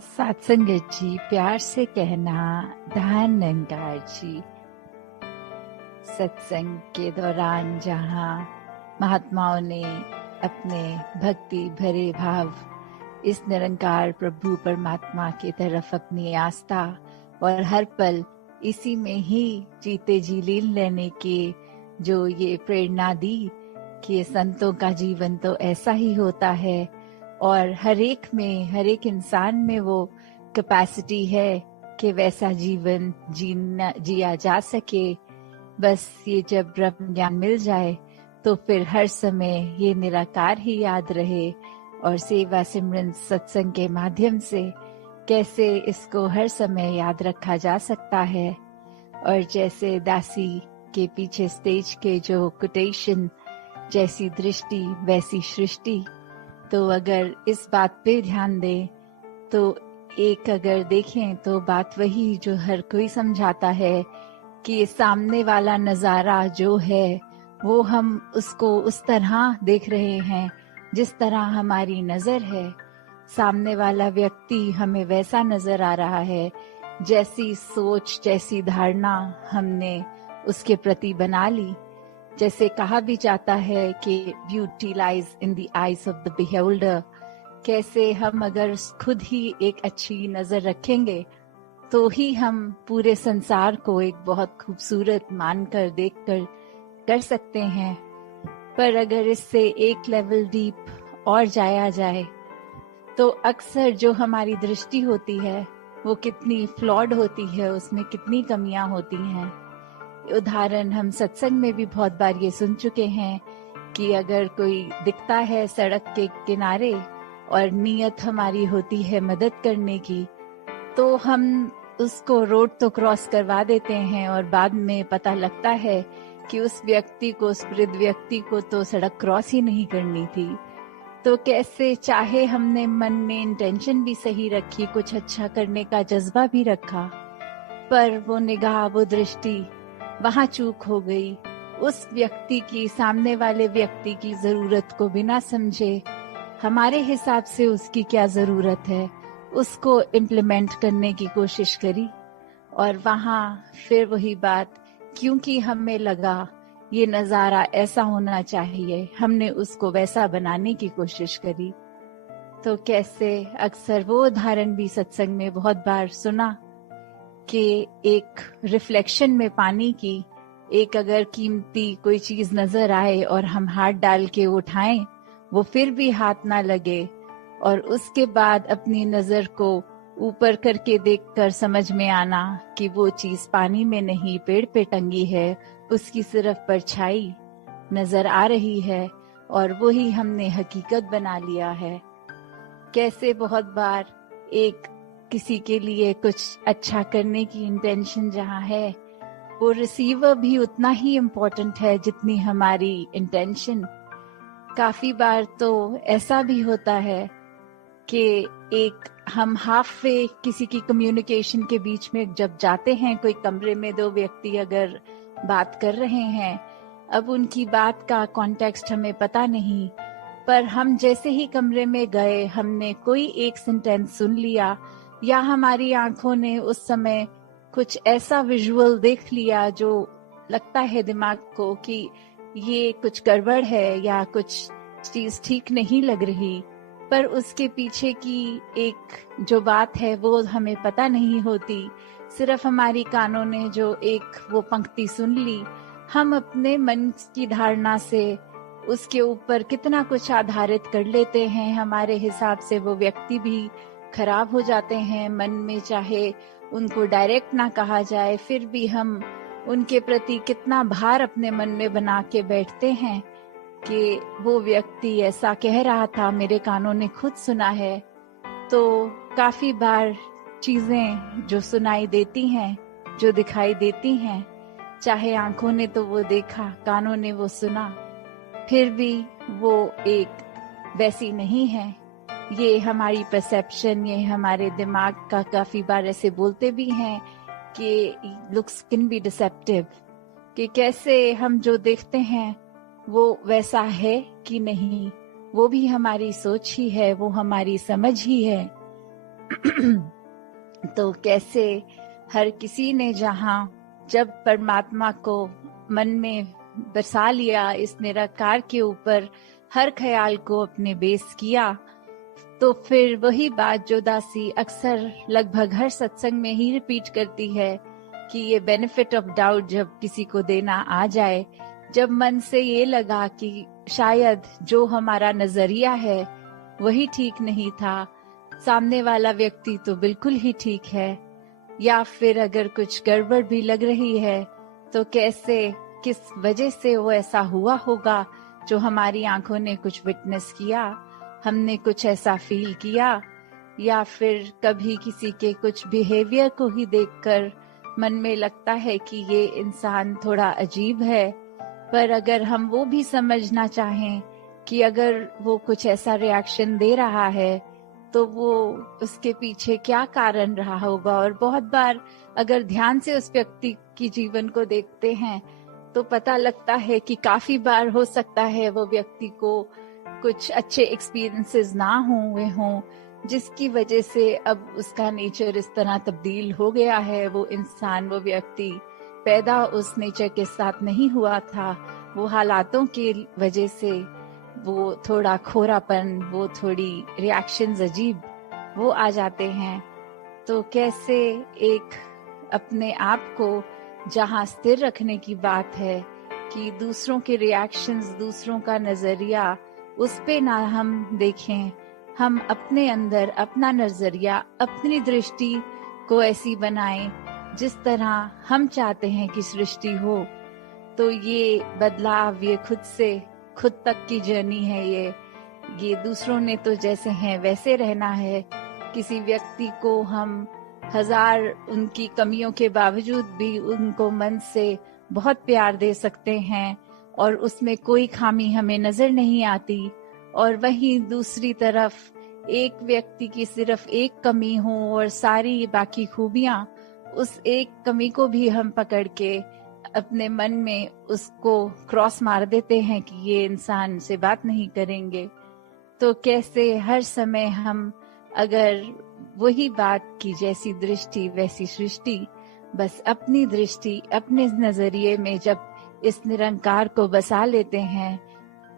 सत्संगत जी, प्यार से कहना धन निरंकार जी। सत्संग के दौरान जहाँ महात्माओं ने अपने भक्ति भरे भाव इस निरंकार प्रभु परमात्मा की तरफ अपनी आस्था और हर पल इसी में ही जीते जी लीन लेने के जो ये प्रेरणा दी कि संतों का जीवन तो ऐसा ही होता है और हर एक इंसान में वो कैपेसिटी है कि वैसा जीवन जिया जा सके। बस ये जब ब्रह्म ज्ञान मिल जाए तो फिर हर समय ये निराकार ही याद रहे और सेवा सिमरन सत्संग के माध्यम से कैसे इसको हर समय याद रखा जा सकता है। और जैसे दासी के पीछे स्टेज के जो कोटेशन, जैसी दृष्टि वैसी सृष्टि, तो अगर इस बात पे ध्यान दें तो एक अगर देखें तो बात वही जो हर कोई समझाता है कि सामने वाला नजारा जो है वो हम उसको उस तरह देख रहे हैं जिस तरह हमारी नजर है। सामने वाला व्यक्ति हमें वैसा नजर आ रहा है जैसी सोच जैसी धारणा हमने उसके प्रति बना ली। जैसे कहा भी जाता है कि beauty lies in the eyes of the beholder. कैसे हम अगर खुद ही एक अच्छी नजर रखेंगे तो ही हम पूरे संसार को एक बहुत खूबसूरत मानकर देखकर कर सकते हैं। पर अगर इससे एक लेवल डीप और जाया जाए तो अक्सर जो हमारी दृष्टि होती है वो कितनी फ्लॉड होती है, उसमें कितनी कमियां होती हैं। उदाहरण हम सत्संग में भी बहुत बार ये सुन चुके हैं कि अगर कोई दिखता है सड़क के किनारे और नीयत हमारी होती है मदद करने की, तो हम उसको रोड तो क्रॉस करवा देते हैं और बाद में पता लगता है कि उस व्यक्ति को, उस वृद्ध व्यक्ति को तो सड़क क्रॉस ही नहीं करनी थी। तो कैसे चाहे हमने मन में इंटेंशन भी सही रखी, कुछ अच्छा करने का जज्बा भी रखा, पर वो निगाह, वो दृष्टि वहां चूक हो गई। उस व्यक्ति की, सामने वाले व्यक्ति की जरूरत को बिना समझे हमारे हिसाब से उसकी क्या जरूरत है उसको इम्प्लीमेंट करने की कोशिश करी। और वहां फिर वही बात, क्योंकि हमें लगा ये नजारा ऐसा होना चाहिए, हमने उसको वैसा बनाने की कोशिश करी। तो कैसे अक्सर वो उदाहरण भी सत्संग में बहुत बार सुना कि एक रिफ्लेक्शन में पानी की एक अगर कीमती कोई चीज नजर आए और हम हाथ डाल के उठाएं, वो फिर भी हाथ ना लगे, और उसके बाद अपनी नजर को ऊपर करके देखकर समझ में आना कि वो चीज पानी में नहीं पेड़ पे टंगी है, उसकी सिर्फ परछाई नजर आ रही है और वो ही हमने हकीकत बना लिया है। कैसे बहुत बार एक किसी के लिए कुछ अच्छा करने की इंटेंशन जहाँ है, वो रिसीवर भी उतना ही इम्पोर्टेंट है जितनी हमारी इंटेंशन। काफी बार तो ऐसा भी होता है कि एक हम हाफ वे किसी की कम्युनिकेशन के बीच में जब जाते हैं, कोई कमरे में दो व्यक्ति अगर बात कर रहे हैं, अब उनकी बात का कॉन्टेक्स्ट हमें पता नहीं, पर हम जैसे ही कमरे में गए हमने कोई एक सेंटेंस सुन लिया या हमारी आंखों ने उस समय कुछ ऐसा विजुअल देख लिया जो लगता है दिमाग को कि ये कुछ गड़बड़ है या कुछ चीज ठीक नहीं लग रही, पर उसके पीछे की एक जो बात है वो हमें पता नहीं होती। सिर्फ हमारी कानों ने जो एक वो पंक्ति सुन ली, हम अपने मन की धारणा से उसके ऊपर कितना कुछ आधारित कर लेते हैं। हमारे हिसाब से वो व्यक्ति भी खराब हो जाते हैं मन में, चाहे उनको डायरेक्ट ना कहा जाए, फिर भी हम उनके प्रति कितना भार अपने मन में बना के बैठते हैं कि वो व्यक्ति ऐसा कह रहा था, मेरे कानों ने खुद सुना है। तो काफी बार चीजें जो सुनाई देती हैं, जो दिखाई देती हैं, चाहे आंखों ने तो वो देखा, कानों ने वो सुना, फिर भी वो एक वैसी नहीं है। ये हमारी परसेप्शन, ये हमारे दिमाग का काफी बार ऐसे बोलते भी हैं कि लुक्स कैन बी डिसेप्टिव, कि कैसे हम जो देखते हैं वो वैसा है कि नहीं, वो भी हमारी सोच ही है, वो हमारी समझ ही है। तो कैसे हर किसी ने जब परमात्मा को मन में बसा लिया, इस निराकार के ऊपर हर ख्याल को अपने बेस किया, तो फिर वही बात जो दासी अक्सर लगभग हर सत्संग में ही रिपीट करती है कि ये बेनिफिट ऑफ डाउट जब किसी को देना आ जाए, जब मन से ये लगा कि शायद जो हमारा नजरिया है वही ठीक नहीं था, सामने वाला व्यक्ति तो बिल्कुल ही ठीक है, या फिर अगर कुछ गड़बड़ भी लग रही है तो कैसे किस वजह से वो ऐसा हुआ होगा, जो हमारी आंखों ने कुछ विटनेस किया, हमने कुछ ऐसा फील किया, या फिर कभी किसी के कुछ बिहेवियर को ही देखकर मन में लगता है कि ये इंसान थोड़ा अजीब है। पर अगर हम वो भी समझना चाहें कि अगर वो कुछ ऐसा रिएक्शन दे रहा है तो वो उसके पीछे क्या कारण रहा होगा, और बहुत बार अगर ध्यान से उस व्यक्ति की जीवन को देखते हैं तो पता लगता है कि काफी बार हो सकता है वो व्यक्ति को कुछ अच्छे एक्सपीरियंसेस ना हुए हों, जिसकी वजह से अब उसका नेचर इस तरह तब्दील हो गया है। वो इंसान, वो व्यक्ति पैदा उस नेचर के साथ नहीं हुआ था, वो हालातों की वजह से वो थोड़ा खोरापन, वो थोड़ी रिएक्शंस अजीब वो आ जाते हैं। तो कैसे एक अपने आप को जहाँ स्थिर रखने की बात है कि दूसरों के रिएक्शंस, दूसरों का नजरिया, उस पे ना हम देखें, हम अपने अंदर अपना नजरिया, अपनी दृष्टि को ऐसी बनाएं जिस तरह हम चाहते हैं कि सृष्टि हो। तो ये बदलाव, ये खुद तक की जर्नी है। ये दूसरों ने तो जैसे हैं वैसे रहना है। किसी व्यक्ति को हम हजार उनकी कमियों के बावजूद भी उनको मन से बहुत प्यार दे सकते हैं और उसमें कोई खामी हमें नजर नहीं आती, और वहीं दूसरी तरफ एक व्यक्ति की सिर्फ एक कमी हो और सारी बाकी खूबियां, उस एक कमी को भी हम पकड़ के अपने मन में उसको क्रॉस मार देते हैं कि ये इंसान से बात नहीं करेंगे। तो कैसे हर समय हम अगर वही बात की जैसी दृष्टि वैसी सृष्टि, बस अपनी दृष्टि अपने नजरिए में जब इस निरंकार को बसा लेते हैं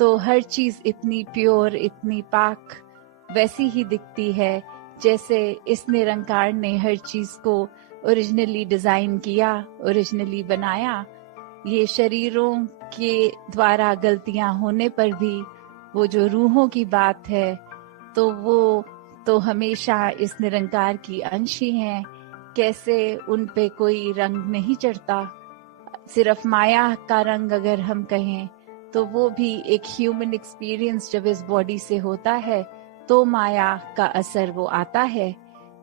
तो हर चीज इतनी प्योर, इतनी पाक वैसी ही दिखती है जैसे इस निरंकार ने हर चीज को ओरिजिनली डिजाइन किया, ओरिजिनली बनाया। ये शरीरों के द्वारा गलतियां होने पर भी वो जो रूहों की बात है तो वो तो हमेशा इस निरंकार की अंश ही हैं। कैसे उन पे कोई रंग नहीं चढ़ता, सिर्फ माया का रंग अगर हम कहें तो वो भी एक ह्यूमन एक्सपीरियंस जब इस बॉडी से होता है तो माया का असर वो आता है।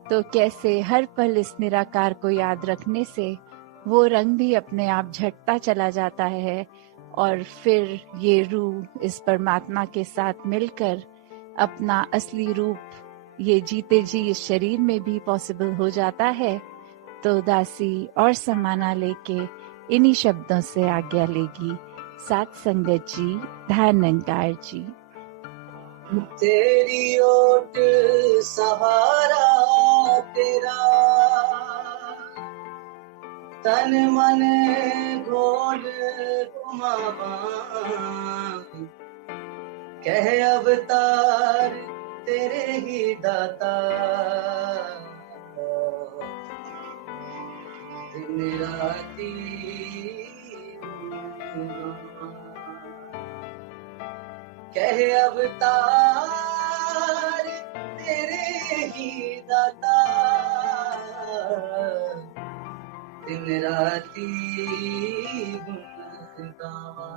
तो कैसे हर पल इस निराकार को याद रखने से वो रंग भी अपने आप झटता चला जाता है, और फिर ये रूह इस परमात्मा के साथ मिलकर अपना असली रूप ये जीते जी इस शरीर में भी पॉसिबल हो जाता है। तो दासी और समाना लेके इन्हीं शब्दों से आज्ञा लेगी। साथ संगत जी, ध्यानंकार जी। तेरी ओट सहारा तेरा, तन मन घोल घुमावा, कह अवतार तेरे ही दाता, दिन राती कह अवतार तेरे ही दाता, दिन राती गुण गावा,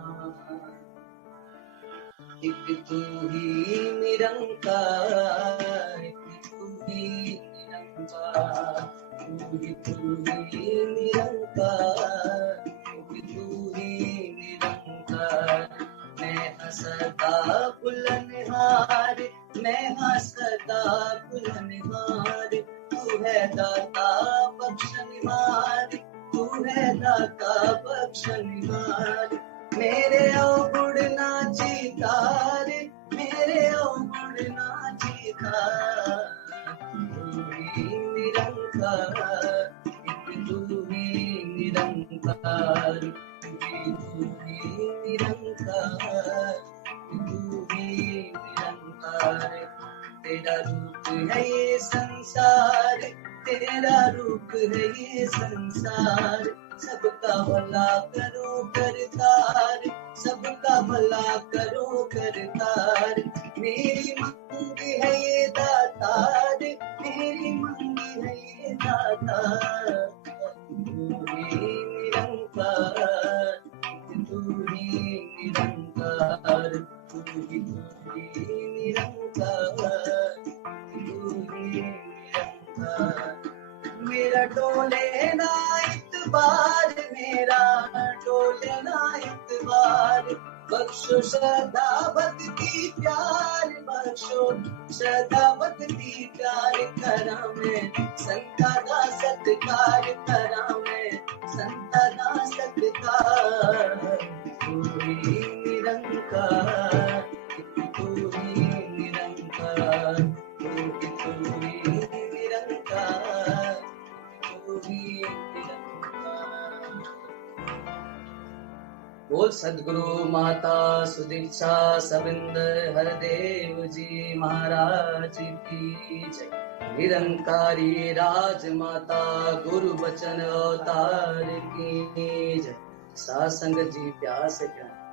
एक तू ही निरंकार, एक तू ही निरंकार, तू ही निरंकार, तू ही निरंकार। मैं सदा बुलनहार, मैं सदा बुलनहार, तू है दाता बख्शनहार, तू है दाता बख्शनहार। मेरे अवगुण ना चितार, मेरे अवगुण ना चितार, तू निरंकार, एक तू ही निरंकार, तू ही निरंकार, तू ही निरंकार। तेरा रूप है ये संसार, तेरा रूप है ये संसार, सबका भला करो करतार, सबका भला करो करतार। मेरी मांग है ये दातार, मेरी मांग है ये दातार। तू ही निरंकार, तू ही निरंकार, तू ही निरंकार, तू ही निरंकार। मेरा डोले ना इतबार, मेरा डोले ना इतबार, बख्शो सदा भक्ति प्यार, बख्शो सदा भक्ति प्यार। करा मैं संता दा सत्कार, करा मैं संता दा सत्कार। तू ही निरंकार, तू ही निरंकार, तू ही निरंकार, तू ही निरंकार। बोल सद्गुरु माता सुदीक्षा सविंद हरदेव जी महाराज की जय। निरंकारी राजमाता गुरु बचन अवतार की जय। सासंग जी प्यास है।